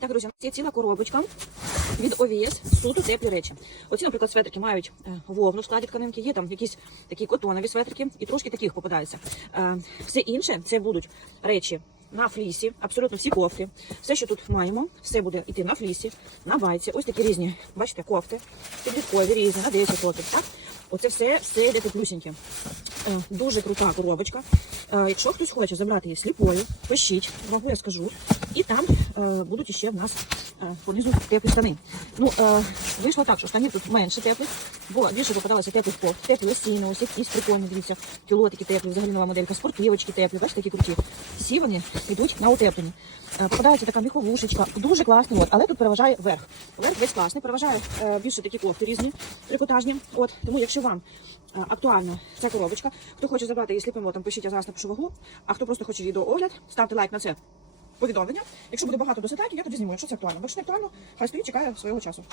Так, друзі, нас ціла коробочка від OVS суто теплі речі. Оці, наприклад, светрики мають е, вовну в складі тканинки, є там якісь такі котонові светрики, і трошки таких попадаються. Е, Все інше це будуть речі на флісі, абсолютно всі кофти. Все, що тут маємо, все буде йти на флісі, на байці. Ось такі різні, бачите, кофти, підліткові різні, на 10 років. Так? Оце все, все йде теплюсіньке. Е, Дуже крута коробочка. Е, Якщо хтось хоче забрати її сліпою, пишіть, вагу я скажу. І там е, будуть іще в нас понизу теплі штани. Ну, е, вийшло так, що штанів тут менше теплих, бо більше попадалося теплих кофт. Теплі осінні, ось якісь прикольні, дивіться, кілотики теплі, взагалі нова моделька, спортивочки теплі, бачите, такі круті. Всі вони йдуть на утеплені. Е, Попадається така міховушечка, дуже класний, от, але тут переважає верх. Верх весь класний, переважає е, більше такі кофти різні, трикотажні. От, тому якщо вам е, актуальна ця коробочка, хто хоче забрати її сліпим лотом, пишіть, я зараз напишу вагу, а хто просто хоче відеоогляд, ставте лайк на це повідомлення. Якщо буде багато досить лайків, я тоді зніму. Якщо це актуально. Не актуально, хай стоїть, чекає свого часу.